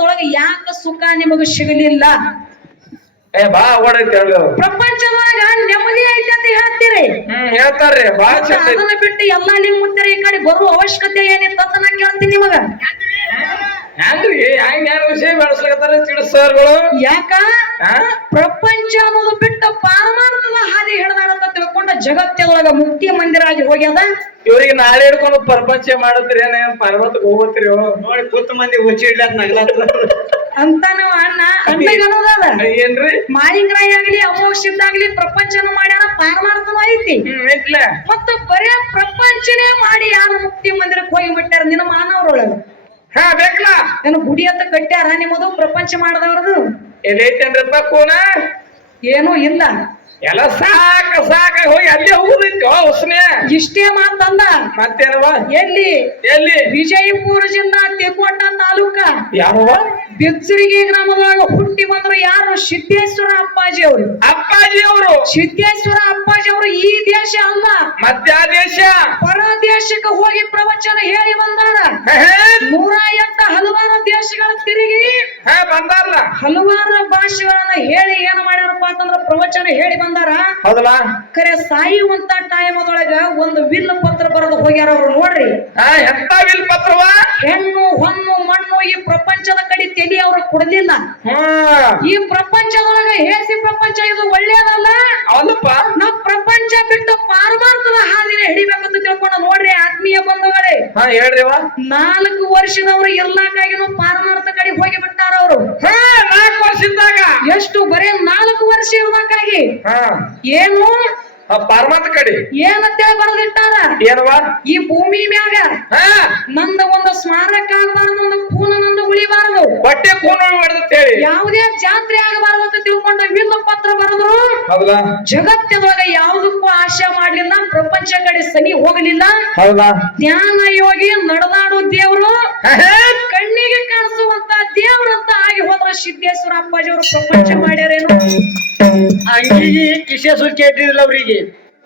ಪ್ರಪಂಚದೊಳಗೆ ಯಾಕ ಸುಖ ನಿಮಗ ಸಿಗಲಿಲ್ಲ? ಬಾ ಓಡೈತಿ ಹೇಳು. ಪ್ರಪಂಚದೊಳಗ ನೆಮ್ಮದಿ ಐತಿ ಅಂತ ಹೇಳ್ತೀರಿ. ಹೇಳ್ತಾರ್ರಿ ಬಾಳ ಚಂದ. ಅದನ್ನ ಬಿಟ್ಟು ಎಲ್ಲಾ ನಿಮ್ ಮುಂದೆ ಈ ಕಡೆ ಬರುವ ಅವಶ್ಯಕತೆ ಏನಿತ್ತು ಅಂತ ನಾ ಕೇಳ್ತೀನಿ ನಿಮಗ. ಹೆಂಗ್ರಿ ಹೆಂಗ್ ಯಾರು ವಿಷಯ ಬೆಳೆಸ್ಲಕತ್ತಾರ ತಿಳಿಸ್ತಾರ್ಗಳು? ಯಾಕ ಪ್ರಪಂಚ ಅನ್ನೋದು ಬಿಟ್ಟು ಪಾರಮಾರ್ಥದ ಹಾದಿ ಹಿಡಿದಾರಂತ ತಿಳ್ಕೊಂಡ ಜಗತ್ತೊಳಗ ಮುಕ್ತಿ ಮಂದಿರ ಆಗಿ ಹೋಗ್ಯದ. ಇವ್ರಿಗೆ ನಾಳೆ ಹಿಡ್ಕೊಂಡು ಪ್ರಪಂಚ ಮಾಡತ್ರಿ ಏನ್ ಪರ್ವತಕ್ಕೆ ಹೋಗ್ತೀರಿ ನೋಡಿ ಕೂತ್ ಮಂದಿ ಹುಚ್ಚಿ ಇಡ್ಲಾಕ ನಗ್ಲಾತ್ರ ಅಂತ ನಾವು ಅಣ್ಣ ಅನ್ನೋದದ ಏನ್ರಿ? ಮಾಳಿಂಗರಾಯ ಆಗ್ಲಿ ಅಮೋಕ್ಷದ್ದಾಗ್ಲಿ ಪ್ರಪಂಚನ ಮಾಡ್ಯಾರ, ಪಾರಮಾರ್ಥನೂ ಐತಿ. ಮತ್ತು ಬರೇ ಪ್ರಪಂಚನೇ ಮಾಡಿ ಯಾರು ಮುಕ್ತಿ ಮಂದಿರಕ್ಕೆ ಹೋಗಿ ಬಿಟ್ಟಾರ ನಿನ್ನ ಮಾನವರೊಳಗ? ಬೇಕಲ್ಲ ಏನು ಗುಡಿ ಅಂತ ಕಟ್ಟ್ಯಾರ ನಿಮ್ಮದು ಪ್ರಪಂಚ ಮಾಡದವ್ರದು? ಎಲ್ಲೈತೇನ್ರಪ್ಪ ಕೋನ? ಏನೂ ಇಲ್ಲ. ಎಲ್ಲ ಸಾಕ ಸಾಕ ಹೋಗಿ ಅಲ್ಲೇ ಹೋಗುದೈತಿ ಉಸ್ನೆ. ಇಷ್ಟೇ ಮಾತಂದ ಮತ್ತೇನವ? ಎಲ್ಲಿ ಎಲ್ಲಿ? ವಿಜಯಪುರ ಜಿಲ್ಲಾ ತಿಕೋಟ ತಾಲೂಕ ಯಾರವ? ಬಿಜ್ಜರಿಗೆ ಗ್ರಾಮದೊಳಗ ಹುಟ್ಟಿ ಬಂದ್ರು ಯಾರು? ಸಿದ್ದೇಶ್ವರ ಅಪ್ಪಾಜಿ ಅವರು. ಅಪ್ಪಾಜಿ ಅವರು? ಸಿದ್ದೇಶ್ವರ ಅಪ್ಪಾಜಿ ಅವರು ಈ ದೇಶ ಅಲ್ಲ ಮತ್ತೆ ಆ ದೇಶ, ಪರ ದೇಶಕ್ಕೆ ಹೋಗಿ ಪ್ರವಚನ ಹೇಳಿ ಬಂದಾರ. 108 ಹಲವಾರು ದೇಶಗಳ ತಿರುಗಿ ಬಂದಾರಲ್ಲ, ಹಲವಾರು ಭಾಷೆಗಳನ್ನ ಹೇಳಿ ಏನ್ ಮಾಡ್ಯಾರಪ್ಪ ಅಂತಂದ್ರ ಪ್ರವಚನ ಹೇಳಿ ಬಂದಾರ. ಹೌದಲ್ಲ? ಖರೆ ಸಾಯುವಂತ ಟೈಮ್ ಅದೊಳಗ ಒಂದು ವಿಲ್ ಪತ್ರ ಬರೆದು ಹೋಗ್ಯಾರ ಅವ್ರು. ನೋಡ್ರಿ ಎಂತ ವಿಲ್ ಪತ್ರವ? ಹೆಣ್ಣು ಹೊನ್ನು ಮಣ್ಣು ಈ ಪ್ರಪಂಚದ ಕಡೆ ತಲೆ ಅವ್ರು ಕೊಡಲಿಲ್ಲ. ಈ ಪ್ರಪಂಚದೊಳಗ ಹೇಸಿ ಪ್ರಪಂಚ ಇದು ಒಳ್ಳೇದಲ್ಲ, ಅವಲ್ಲಪ್ಪ. ನಾವ್ ಪ್ರಪಂಚ ಬಿಟ್ಟು ಪಾರಮಾರ್ಥದ ಹಾದಿನ ಹಿಡಿಬೇಕಂತ ತಿಳ್ಕೊಂಡ. ನೋಡ್ರಿ ಆತ್ಮೀಯ ಬಂಧುಗಳೇ, ಹೇಳ್ರಿವ. 4 ವರ್ಷದವ್ರು ಎಲ್ಲಕ್ಕಾಗಿನೂ ಪಾರಮಾರ್ಥ ಕಡೆ ಹೋಗಿ ಬಿಟ್ಟಾರ ಅವರು. 4 ವರ್ಷದಾಗ ಎಷ್ಟು? ಬರೇ 4 ವರ್ಷ ಇರ್ಬೇಕಾಗಿ ಏನು ಪಾರಮಾರ್ಥ ಕಡೆ ಏನಂತೇಳಿ ಬರೆದಿಟ್ಟಾರ? ಏನವ? ಈ ಭೂಮಿ ಮ್ಯಾಗ ನಂದ ಒಂದು ಸ್ಮಾರಕ ಆಗಬಾರದು, ಒಂದು ಕೂನ ನಂದು ಉಳಿಬಾರದು, ಹೊಟ್ಟೆ ಕೂನ ಹೊಡೆದೇಳಿ ಯಾವುದೇ ಜಾತ್ರೆ ಆಗಬಾರದು ಅಂತ ತಿಳ್ಕೊಂಡು ವಿಲ್ ಪತ್ರ ಬರೆದ್ರು. ಹೌದಾ? ಜಗತ್ತದೊಳಗ ಯಾವುದಕ್ಕೂ ಆಶೆ ಮಾಡ್ಲಿಲ್ಲ, ಪ್ರಪಂಚ ಕಡೆ ಸನಿ ಹೋಗಲಿಲ್ಲ. ಹೌದಾ? ಜ್ಞಾನ ಯೋಗಿ ನಡೆದಾಡು ದೇವ್ರು, ಕಣ್ಣಿಗೆ ಕಾಣಿಸುವಂತ ದೇವ್ರಂತ ಆಗಿ ಹೋದ್ರ ಸಿದ್ದೇಶ್ವರ ಅಪ್ಪಾಜಿ ಅವರು ಪ್ರಪಂಚ ಮಾಡ್ಯಾರೇನು? ಅಂಗಿಗೆ ಕಿಶೆ ಸುಕ್ಕಿ ಇಟ್ಟಿರಲಿಲ್ಲ ಅವ್ರಿಗೆ.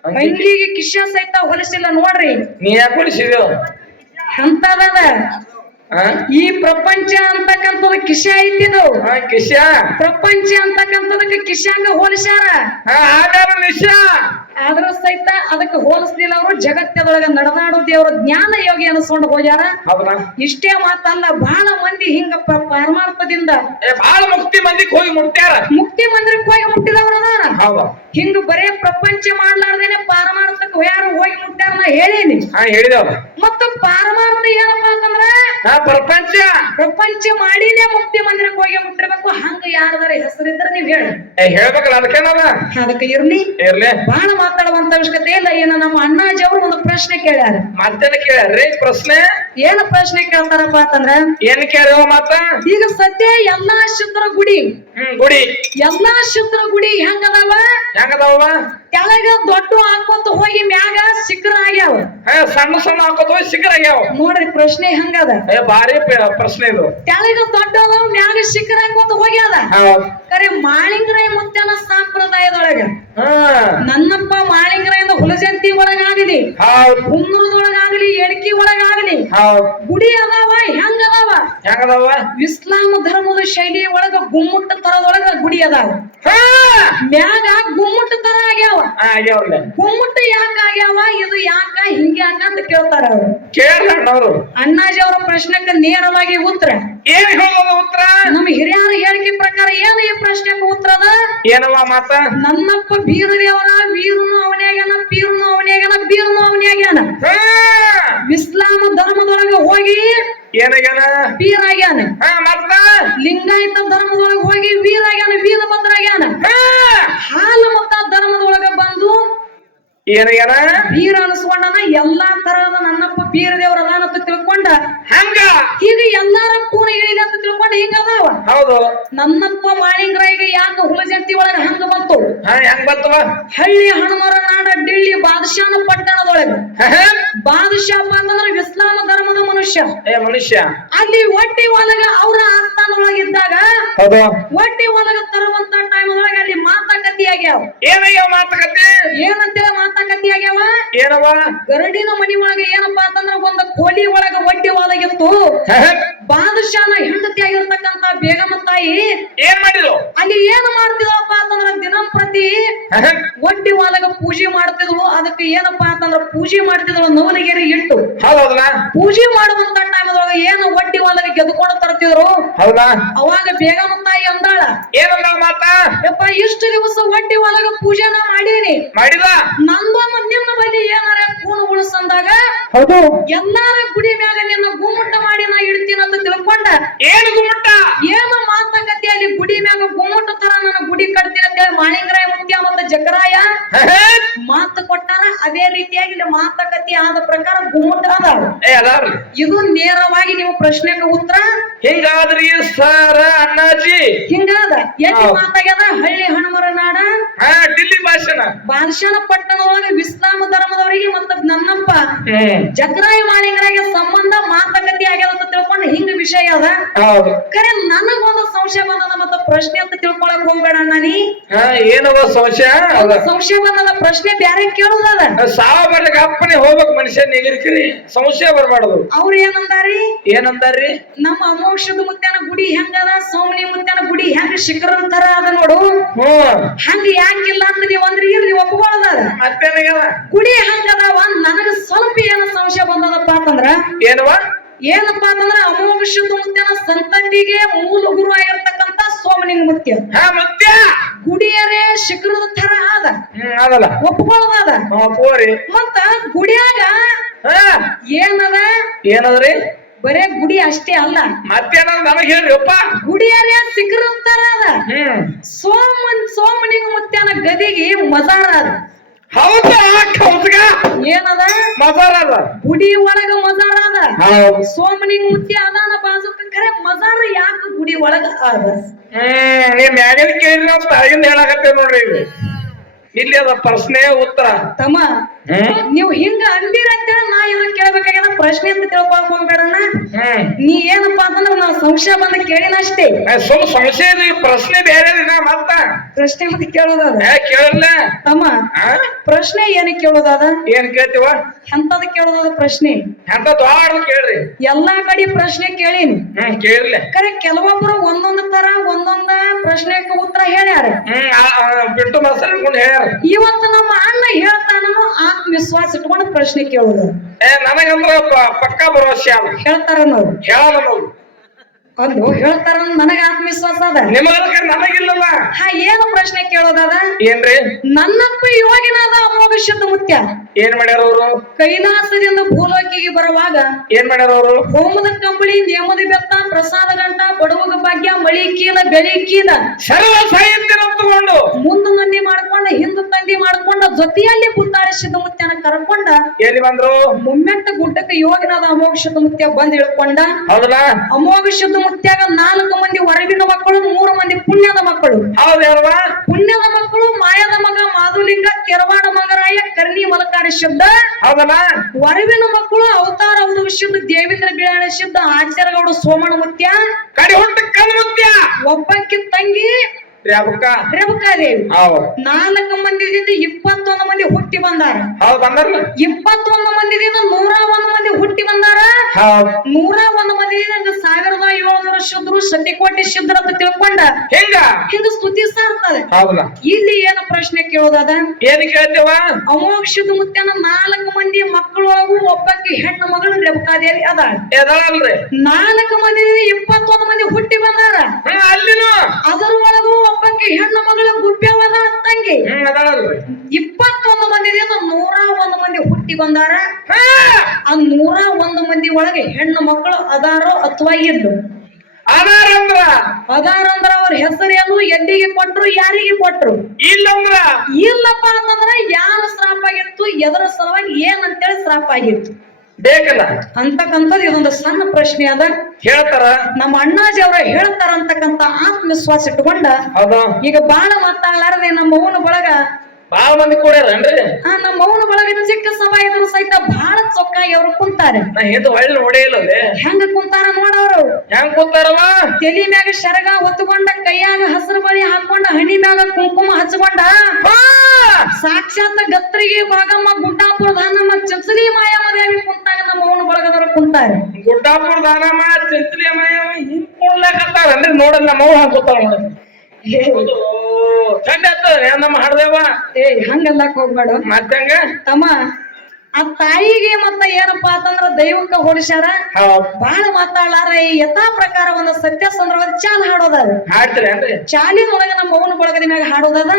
ಅಂಗಿಗೆ ಕಿಶ ಸಹಿತ ಹೊಲಿಸಿಲ್ಲ. ನೋಡ್ರಿ ನೀ ಯಾಕೆ ಹೊಲಿಸಿದ? ಅಂತದ ಈ ಪ್ರಪಂಚ ಅಂತಕ್ಕಂಥದ್ದು ಕಿಶ ಐತಿದು. ಕಿಶ ಪ್ರಪಂಚ ಅಂತಕ್ಕಂಥದಕ್ಕೆ ಕಿಶಾಂಗ ಹೋಲಿಸ್ಯಾರ. ಆದ್ರ ಸಹಿತ ಅದಕ್ಕೆ ಹೋಲಿಸ್ಲಿಲ್ಲ ಅವರು. ಜಗತ್ತದೊಳಗ ನಡೆದಾಡು ದೇವರ ಜ್ಞಾನ ಯೋಗಿ ಅನಿಸ್ಕೊಂಡು ಹೋಗ್ಯಾರ. ಇಷ್ಟೇ ಮಾತಲ್ಲ, ಬಹಳ ಮಂದಿ ಹಿಂಗ ಪರಮಾರ್ಥದಿಂದ ಬಹಳ ಮುಕ್ತಿ ಮಂದಿಗೆ ಹೋಗಿ ಮುಟ್ಟ್ಯಾರ. ಮುಕ್ತಿ ಮಂದಿರಕ್ಕೆ ಹೋಗಿ ಮುಟ್ಟಿದವ್ರ ಅದಾರ. ಹಿಂಗ ಬರೇ ಪ್ರಪಂಚ ಮಾಡ್ಲಾರ್ದೇನೆ ಪಾರಮಾರ್ಥಕ್ಕೆ ಯಾರು ಹೋಗಿ ಮುಟ್ಟ್ಯಾರ ನಾ ಹೇಳೀನಿ. ಹೇಳಿದವ. ಮತ್ತು ಪಾರಮಾರ್ಥ ಏನಪ್ಪಾ ಅಂತಂದ್ರ ಪ್ರಪಂಚ ಮಾಡಿನೇ ಮುಕ್ತಿ ಮಂದಿರಕ್ಕೆ ಹೋಗಿ ಮುಟ್ಟಿರ್ಬೇಕು. ಹಂಗ ಯಾರದಾರ ಹೆಸರಿದ್ರೆ ನೀವ್ ಹೇಳಿ ಹೇಳ್ಬೇಕಲ್ಲ. ಅದಕ್ಕೆ ಇರ್ಲಿ ಬಹಳ ಮಾತಾಡುವಂತ ಅವಶ್ಯಕತೆ ಇಲ್ಲ. ಏನ ನಮ್ಮ ಅಣ್ಣಾಜಿ ಅವರು ಒಂದು ಪ್ರಶ್ನೆ ಕೇಳ್ಯಾರ. ಮತ್ತೇನ ಕೇಳ್ಯಾರ್ರಿ ಪ್ರಶ್ನೆ? ಏನ ಪ್ರಶ್ನೆ ಕೇಳ್ತಾರಪ್ಪ ಅಂತಂದ್ರ, ಏನ್ ಕೇಳ್ಯವ ಮಾತ? ಈಗ ಸದ್ಯ ಎಲ್ಲಾ ಶುದ್ರ ಗುಡಿ ಎಲ್ಲಾ ಶುದ್ರ ಗುಡಿ ಹೆಂಗದಾವ? ಕೆಳಗ ದೊಡ್ಡ ಹಾಕೋತ ಹೋಗಿ ಮ್ಯಾಗ ಶಿಖರ ಆಗ್ಯಾವ. ಸಣ್ಣ ಸಣ್ಣ ಹಾಕೋತ ಹೋಗಿ ಶಿಖರ ಆಗ್ಯಾವ. ನೋಡ್ರಿ ಪ್ರಶ್ನೆ ಹಂಗದ. ಭಾರಿ ಪ್ರಶ್ನೆ ಇದು. ಕೆಳಗ ದೊಡ್ಡ ಮ್ಯಾಗ ಶಿಖರ ಹಾಕೋತ ಹೋಗ್ಯಾದ. ಕರೆ ಮಾಳಿಂಗರಾಯ ಮುತ್ತನ ಸಂಪ್ರದಾಯದೊಳಗ ನನ್ನಪ್ಪ ಮಾಳಿಂಗರಾಯದ ಹುಲಜಂತಿ ಒಳಗಾಗಲಿ, ಹುಮ್ಮರದೊಳಗಾಗಲಿ, ಎಡಕಿ ಒಳಗಾಗಲಿ ಗುಡಿ ಅದಾವ. ಹೆಂಗದಾವ? ಇಸ್ಲಾಂ ಧರ್ಮದ ಶೈಲಿ ಒಳಗ ಗುಮ್ಮುಟ್ಟ ತರದೊಳಗ ಗುಡಿ ಅದಾವ. ಮ್ಯಾಗ ಗುಮ್ಮುಟ್ಟ ತರ ಆಗ್ಯಾವ. ಗುಮ್ಮುಟ್ಟ ಯಾಕ ಆಗ್ಯಾವ? ಇದು ಯಾಕ ಹಿಂಗ್ಯಾಕ ಅಂತ ಕೇಳ್ತಾರ ಅವರು. ಅಣ್ಣಾಜಿ ಅವರ ಪ್ರಶ್ನೆಗೆ ನೇರವಾಗಿ ಉತ್ತರ ಏನ್ ಹೇಳೋದು? ಉತ್ತರ ನಮ್ಮ ಹಿರಿಯರ ಹೇಳಿಕೆ ಪ್ರಕಾರ ಏನು ಈ ಪ್ರಶ್ನೆಗೆ ಉತ್ತರದ? ಏನವ ಮಾತ? ನನ್ನಪ್ಪ ಬೀರದೇವನ, ವೀರನು ಅವನ್ಯಾಗ್ಯಾನ, ಪೀರನು ಅವನ್ಯಾಗ್ಯಾನ, ಬೀರನು ಅವನ್ಯಾಗ್ಯಾನ. ಇಸ್ಲಾಂ ಧರ್ಮದೊಳಗೆ ಹೋಗಿ ಏನಾಗ್ಯಾನ? ಬೀರಾಗ್ಯಾನ. ಮತ್ತ ಲಿಂಗಾಯತ ಧರ್ಮದೊಳಗೆ ಹೋಗಿ ವೀರಾಗ್ಯಾನ, ವೀರಭದ್ರಾಗ್ಯಾನ. ಹಾಲು ಮತ ಧರ್ಮದೊಳಗ ಬಂದು ಏನಾಗ್ಯಾನ? ಬೀರ ಅನಿಸ್ಕೊಂಡನ. ಎಲ್ಲಾ ತರಹದ ನನ್ನಪ್ಪ ಬೀರ ದೇವ್ರ ಅದಾನ ಅಂತ ತಿಳ್ಕೊಂಡ ಹಂಗ ಈಗ ಎಲ್ಲಾರ ಕೂನ ಹೇಳಿದ ಅಂತ ತಿಳ್ಕೊಂಡ ಹಿಂಗ ಅದಾವ. ಹೌದು. ನನ್ನಪ್ಪ ಮಾಳಿಂಗರಾಯಿಗೆ ಯಾಕ ಹುಲಜಂತಿ ಒಳಗ ಹಂಗ ಬಂತು? ಹೆಂಗ್ ಬಂತವ? ಹಳ್ಳಿ ಹಣಮರ ನಾಡ ಡಿಳ್ಳಿ ಬಾದಶಾನ ಪಟ್ಟಣದೊಳಗ ಬಾದಶಾ ಅಂತಂದ್ರ ಇಸ್ಲಾಮ ಧರ್ಮದ ಮನುಷ್ಯ. ಅಲ್ಲಿ ಒಟ್ಟಿ ಒಳಗ ಅವ್ರ ಆಸ್ಥಾನದೊಳಗಿದ್ದಾಗ ಒಟ್ಟಿ ಒಳಗ ತರುವಂತ ಟೈಮ್ ಒಳಗ ಅಲ್ಲಿ ಮಾತುಕತೆ ಆಗ್ಯಾವ. ಏನಾಗ್ಯಾವ ಮಾತುಕತೆ? ಏನಂತೇಳಿ ಮಾತುಕತೆ ಆಗ್ಯಾವ? ಏನವ? ಗರಡಿನ ಮನಿ ಒಳಗ ಏನಪ್ಪಾ ಅಂತಂದ್ರ ಒಂದ ಕೋಲಿ ಒಳಗ ಒಟ್ಟಿ ಒಳಗಿತ್ತು. ಬಾದಶಾನ ಹೆಂಡತಿ ಆಗಿರ್ತಕ್ಕಂತ ತಾಯಿ ಏನ್ ಮಾಡಿದ್ರು ಅಲ್ಲಿ ಏನು ಮಾಡ್ತಿದ್ವಪ್ಪ ಅಂತಂದ್ರ ದಿನಂಪ್ರತಿ ಒಟ್ಟಿ ಒಳಗ ಪೂಜೆ ಮಾಡ್ತಿದ್ವು. ಅದಕ್ಕೆ ಏನಪ್ಪಾ ಅಂತಂದ್ರ ಪೂಜೆ ಮಾಡ್ತಿದ್ವು ನವಲಿಗೆರಿ ಇಟ್ಟು. ಹೌದಾ ಪೂಜೆ ಮಾಡುವಂತ ಟೈಮದೊಳಗ ಏನು ಒಟ್ಟಿ ಒಳಗ ಗೆದ್ಕೊಂಡು ತರ್ತಿದ್ರು. ಹೌದಾ ಅವಾಗ ಬೇಗಮ ತಾಯಿ ಅಂದಾಳ, ಏನಂದ ಮಾತಾ ಯಪ್ಪ ಇಷ್ಟು ದಿವಸ ಒಟ್ಟಿ ಒಳಗ ಪೂಜೆನ ಮಾಡೀನಿ, ಮಾಡಿದ ನಂದೊಂದು ನಿನ್ನ ಬಳಿ ಏನಾರ ಕೂನು ಉಳಿಸಂದಾಗ ಹೌದು ಎಲ್ಲಾರ ಗುಡಿ ಮ್ಯಾಗ ನಿನ್ನ ಗುಮ್ಮುಟ್ಟ ಮಾಡಿ ನಾ ಇಡ್ತೀನಿ ಅಂತ ತಿಳ್ಕೊಂಡ ಏನು ಗುಮ್ಮಟ ಏನು ಮಾತುಕತೆ ಅಲ್ಲಿ ಗುಡಿ ಮ್ಯಾಗ ಗುಮ್ಮುಟ್ಟ ತರ ನನ್ನ ಗುಡಿ ಕಟ್ತೀನಿ ಅಂತ ಹೇಳಿ ಮಾಳಿಂಗರಾಯ ಮುತ್ಯ ಮತ್ತು ಜಕರಾಯ ಮಾತು ಕೊಟ್ಟಾರ. ಅದೇ ರೀತಿಯಾಗಿ ಇಲ್ಲಿ ಮಾತುಕತೆ ಆದ ಪ್ರಕಾರ ಗುಮ್ಮುಟ್ಟ ಅದಾವ. ಇದು ನೇರವಾಗಿ ನೀವು ಪ್ರಶ್ನೆಗೆ ಉತ್ತರ ಹಿಂಗಾದ್ರಿ ಸರ ಅಣ್ಣಾಜಿ ಹಿಂಗಾದ. ಎಲ್ಲಿ ಮಾತಾಗ್ಯದ ಹಳ್ಳಿ ಹಣಮರ ನಾಡ ಡಿಲ್ಲಿ ಭಾಷಣ ಬಾದಶಾನ ಪಟ್ಟಣದೊಳಗೆ ಇಸ್ಲಾಂ ಧರ್ಮದವರಿಗೆ ಮತ್ತು ನನ್ನಪ್ಪ ಜಕರಾಯ ಮಾಳಿಂಗರಾಯ ಸಂಬಂಧ ಮಾತುಕತೆ ಆಗ್ಯದ ಅಂತ ತಿಳ್ಕೊಂಡು ಹಿಂಗ ವಿಷಯ ಅದ. ಕರೆ ನನಗೊಂದು ಸಂಶಯ ಬಂದದ ಮತ್ತು ಪ್ರಶ್ನೆ ಅಂತ ತಿಳ್ಕೊಳಕ್ ಹೋಗ್ಬೇಡ ನಾನಿ. ಏನವ ಸಂಶಯ ಸಂಶಯ ಬಂದದ ಪ್ರಶ್ನೆ ಬ್ಯಾರೆ ಕೇಳುದದ. ಸಾವ ಬರ್ಲಿಕ್ಕೆ ಅಪ್ಪನೇ ಹೋಗ್ಬೇಕು ಮನುಷ್ಯ ನಿಗರಿಕರಿ ಸಂಶಯ ಬರ್ಬಾರ್ದು. ಅವ್ರು ಏನಂದಾರಿ ನಮ್ಮ ಅಮೋಕ್ಷದ ಮುತ್ಯಾನ ಗುಡಿ ಹೆಂಗದ, ಸೋಮನಿ ಮುತ್ಯಾನ ಗುಡಿ ಹೆಂಗ ಶಿಖರದ ತರ ಅದ ನೋಡು, ಹಂಗ ಯಾಕಿಲ್ಲ ಅಂತ ನೀವ್ ಅಂದ್ರಿ ಇರ್ಲಿ ಒಪ್ಕೊಳ್ಳೋದ. ಮತ್ತೇನಾಗ್ಯದ ಗುಡಿ ಹಂಗದವ. ನನಗ ಸ್ವಲ್ಪ ಏನು ಸಂಶಯ ಬಂದದಪ್ಪ ಅಂತಂದ್ರ ಏನಪ್ಪಾ ಅಂತಂದ್ರ ಅಮೋಘ ಮುತ್ಯನ ಸಂತತಿಗೆ ಮೂಲ ಗುರು ಆಗಿರ್ತಕ್ಕಂತ ಸೋಮನಿಂಗ ಮುತ್ಯ ಮುತ್ಯ ಗುಡಿಯರೇ ಶಿಖರದ ತರ ಅದ, ಒಪ್ಕೊಳ್ಳೋದ. ಮತ್ತ ಗುಡಿಯಾಗ ಏನದ್ರಿ ಬರೇ ಗುಡಿ ಅಷ್ಟೇ ಅಲ್ಲ, ಮತ್ತೇನ ನಮಗ್ ಹೇಳ್ರಿಪ್ಪ. ಗುಡಿಯರೇ ಶಿಖರದ ತರ ಅದ. ಸೋಮನಿಂಗ ಮುತ್ಯನ ಗದಿಗೆ ಮಜಾರ ಅದ. ಹೌದಾ ಏನದ ಮಜಾರ ಅದ, ಗುಡಿ ಒಳಗ ಮಜಾರ ಅದ. ಸೋಮನಿಂಗ ಮುತ್ಯ ಅದಾನ ಬಾಜುಕ. ಖರೆ ಮಜಾರ ಯಾಕ ಗುಡಿ ಒಳಗ ಅದ? ನೀವ್ ಮ್ಯಾಗಿನ ಕೇಳಿದ್ರೆ ನಾವು ತಾಗಿಂದ ಹೇಳಾಕತ್ತೇವ್ ನೋಡ್ರಿ. ಇಲ್ಲಿ ಅದ ಪ್ರಶ್ನೆ ಉತ್ತರ. ತಮ್ಮ ನೀವು ಹಿಂಗ ಅಂದಿರಂತೇಳಿ ನಾ ಇದನ್ನ ಕೇಳ್ಬೇಕಾಗ್ಯದ. ಪ್ರಶ್ನೆ ಅಂತ ತಿಳ್ಕೊಳಕ್ ಹೋಗ್ಬೇಡಣ್ಣ. ನೀ ಏನಪ್ಪಾ ಅಂತಂದ್ರ ನಾವು ಸಂಶಯ ಬಂದ ಕೇಳಿನಷ್ಟೇ. ಸಂಶಯ ಪ್ರಶ್ನೆ ಬೇರೆ ಮತ್ತ ಪ್ರಶ್ನೆ ಮತ್ತೆ ಕೇಳೋದದ. ಕೇಳಲ್ಲ ತಮ್ಮ ಪ್ರಶ್ನೆ ಏನ ಕೇಳೋದದ? ಏನ್ ಕೇಳ್ತೀವ? ಎಂತದ ಕೇಳೋದದ ಪ್ರಶ್ನೆ? ಎಂತ ದ್ವಾರ ಕೇಳ್ರಿ. ಎಲ್ಲಾ ಕಡೆ ಪ್ರಶ್ನೆ ಕೇಳಿನಿ. ಕೇಳಲ್ಲ. ಕರೆ ಕೆಲವೊಬ್ರು ಒಂದೊಂದು ತರ ಒಂದೊಂದ ಪ್ರಶ್ನೆಗೆ ಉತ್ತರ ಹೇಳ್ಯಾರ. ಬಿಟ್ಟು ಮಸರ್ಕೊಂಡು ಹೇಳ್ಯಾರ. ಇವತ್ತು ನಮ್ಮ ಅಣ್ಣ ಹೇಳ್ತಾನ ಆತ್ಮವಿಶ್ವಾಸ ಇಟ್ಕೊಂಡು ಪ್ರಶ್ನೆ ಕೇಳುದು. ನನಗಂದ್ರ ಪಕ್ಕಾ ಭರವಸೆ ಹೇಳ್ತಾರ ನಾವು ಹೇಳಲ್ಲ ನಾವು ಅಂದು ಹೇಳ್ತಾರ. ನನಗ ಆತ್ಮವಿಶ್ವಾಸ ಅದ, ನನಗಿಲ್ಲಲ್ಲ. ಏನು ಪ್ರಶ್ನೆ ಕೇಳೋದದ? ಏನ್ರಿ? ನನ್ನಪ್ಪ ಯೋಗಿನಾದ ಅಮೋಘ ಮುತ್ಯ ಏನ್ ಮಾಡ್ಯಾರ ಅವರು? ಕೈಲಾಸದಿಂದ ಭೂಲೋಕಿಗೆ ಬರುವಾಗ ಏನ್ ಮಾಡ್ಯಾರ ಅವರು? ಹೋಮದ ಕಂಬಳಿ, ನೇಮದ ಬೆತ್ತ, ಪ್ರಸಾದ ಗಂಟ, ಬಡವಗ ಭಾಗ್ಯ, ಮಳಿ ಕೀಲ, ಬೆಳಿ ಕೀಲ ಸರ್ವ ಸಾಹಿತ್ಯ ತಗೊಂಡು ಮುಂದ ಮಂದಿ ಮಾಡ್ಕೊಂಡ ಹಿಂದ ತಂದಿ ಮಾಡ್ಕೊಂಡ ಜೊತೆಯಲ್ಲಿ ಪುತ್ತಾಳಿಸಿದ ಮುತ್ಯನ ಕರ್ಕೊಂಡ ಎಲ್ಲಿ ಬಂದ್ರು? ಮುಮ್ಮೆಟ್ಟ ಗುಡ್ಡಕ್ಕೆ ಯೋಗಿನಾದ ಅಮೋಘ ಮುತ್ಯ ಬಂದ್ ಇಳ್ಕೊಂಡ. ಹೌದಾ? ಅಮೋಘ ಮುತ್ಯಾಗ 4 ಮಂದಿ ಹೊರಗಿನ ಮಕ್ಕಳು, 3 ಮಂದಿ ಪುಣ್ಯದ ಮಕ್ಕಳು. ಪುಣ್ಯದ ಮಕ್ಕಳು ಮಾಯದ ಮಗ ಮಾಧುಲಿಂಗ, ತೆರವಾಡ ಮಂಗರಾಯ, ಕರ್ಣಿ ಮಲಕಾರ ಶಬ್ದ. ಹೊರವಿನ ಮಕ್ಕಳು ಅವತಾರ ಅವಧು ಶಬ್ದ, ದೇವೇಂದ್ರ ಬಿಳಾಳ ಶಬ್ದ, ಆಚಾರ್ಯಗೌಡ ಸೋಮಣ ಮುತ್ಯ, ಒಬ್ಬಕ್ಕಿ ತಂಗಿ ರೇವಕಾದೇವಿ. 4 ಮಂದಿದಿಂದ 21 ಮಂದಿ ಹುಟ್ಟಿ ಬಂದಾರ. 21 ಮಂದಿದಿಂದ 101 ಮಂದಿ ಹುಟ್ಟಿ ಬಂದಾರ. 101 ಮಂದಿದಿಂದ 1700 ಶುದ್ಧರು, ಸತಿಕೋಟಿ ಶುದ್ಧರು ಅಂತ ತಿಳ್ಕೊಂಡ ಹಿಂಗ ಸ್ತುತಿ ಸಾರ್ತದೆ. ಇಲ್ಲಿ ಏನು ಪ್ರಶ್ನೆ ಕೇಳೋದದ? ಏನ್ ಕೇಳ್ತೇವ? ಅಮೋಘ ಮುತ್ಯನ 4 ಮಂದಿ ಮಕ್ಕಳೊಳಗೂ ಒಬ್ಬಕ್ಕೆ ಹೆಣ್ಣು ಮಗಳು ರೇವಕಾದೇವಿ ಅದಾಳ. 4 ಮಂದಿದಿಂದ 21 ಮಂದಿ ಹುಟ್ಟಿ ಬಂದಾರ. ಅದರೊಳಗೂ ಒಬ್ಬಕ್ಕೆ ಹೆಣ್ಣು ಮಗಳು ಗುಡ್ಬ್ಯವದ ತಂಗಿ. 21 ಮಂದಿದಿಂದ 101 ಮಂದಿ ಹುಟ್ಟಿ ಬಂದಾರ. ಆ 101 ಮಂದಿ ಒಳಗೆ ಹೆಣ್ಣು ಮಕ್ಕಳು ಅದಾರೋ ಅಥವಾ ಇದ್ದು? ಅದಾರಂದ್ರ ಅವ್ರ ಹೆಸರೇನು, ಎಲ್ಲಿಗೆ ಕೊಟ್ರು, ಯಾರಿಗೆ ಕೊಟ್ರು? ಇಲ್ಲಪ್ಪ ಅಂತಂದ್ರ ಯಾರ ಶ್ರಾಪ ಆಗಿತ್ತು, ಎದರ ಸಲುವಾಗಿ ಏನಂತೇಳಿ ಶ್ರಾಪ ಆಗಿತ್ತು ಬೇಕಲ್ಲ ಅಂತಕ್ಕಂಥದ್ದು ಇದೊಂದು ಸಣ್ಣ ಪ್ರಶ್ನೆ ಅದ. ಹೇಳ್ತಾರ ನಮ್ಮ ಅಣ್ಣಾಜಿ ಅವ್ರ ಹೇಳ್ತಾರ ಅಂತಕ್ಕಂತ ಆತ್ಮವಿಶ್ವಾಸ ಇಟ್ಕೊಂಡ ಈಗ ಬಾಳ ಮಾತಾಡ್ಲಾರದೆ ನಮ್ಮ ಅವನ ಬಳಗ ಬಾಳ ಮಂದಿ ಕೂಡ್ಯಾರನ್ರಿ. ನಮ್ಮ ಅವನ ಬಳಗ ಚಿಕ್ಕ ಸಭಾ ಇದ್ರು ಸಹಿತ ಬಹಳ ಚೊಕ್ಕಾಗಿ ಅವ್ರು ಕುಂತಾರೆ. ನೋಡೇ ಇಲ್ಲ ಹೆಂಗ ಕುಂತಾರ ನೋಡವ್ರು. ಹೆಂಗ್ ಕುಂತಾರವ? ತಲಿ ಮ್ಯಾಗ ಶರಗ ಹೊತ್ತುಕೊಂಡ, ಕೈಯಾಗ ಹಸಿರು ಬಳಿ ಹಾಕೊಂಡ, ಹಣಿ ಮ್ಯಾಗ ಕುಂಕುಮ ಹಚ್ಕೊಂಡ, ಸಾಕ್ಷಾತ್ ಗತ್ರಿಗೆ ಭಾಗಮ್ಮ, ಗುಡ್ಡಾಪುರ ದಾನಮ್ಮ, ಚಂಚಲಿ ಮಾಯಮ್ಮ ದೇವಿ ಕುಂತಾಗ ನಮ್ಮ ಅವನ ಬಳಗದವ್ರು ಕುಂತಾರೆ. ಗುಡ್ಡಾಪುರ ದಾನಮ್ಮ, ಚಂಚಲಿ ಮಾಯಮ್ಮ ಹಿಂಗ್ ಕೊಡ್ಲಾಕತ್ತಾರನ್ರಿ ನೋಡಲ್ಲ ನಮ್ಮ ಅವ್ವ ಹಾಕೋತಾಳ ನೋಡ ಚಂದ ಆಗ್ತದ ನಮ್ಮ ಹಾಡ್ದೇವ ಏ ಹಂಗಲ್ಲಕ್ ಹೋಗ್ಬೇಡ ಮತ್ತಂಗ ತಮ್ಮ ಆ ತಾಯಿಗೆ ಮತ್ತ ಏನಪ್ಪಾ ಅಂತಂದ್ರ ದೈವಕ್ಕ ಹೋಲಿಸ್ಯಾರ ಬಾಳ ಮಾತಾಡ್ಲಾರ ಈ ಯಥಾ ಪ್ರಕಾರ ಒಂದು ಸತ್ಯ ಸಂದರ್ಭದ ಚಾಲ್ ಹಾಡೋದ ಹಾಡ್ತೀರಿ ಏನ್ರಿ ಚಾಲಿದೊಳಗ ನಮ್ಮ ಮೌನ ಬಳಗದ ಮ್ಯಾಗ ಹಾಡೋದದ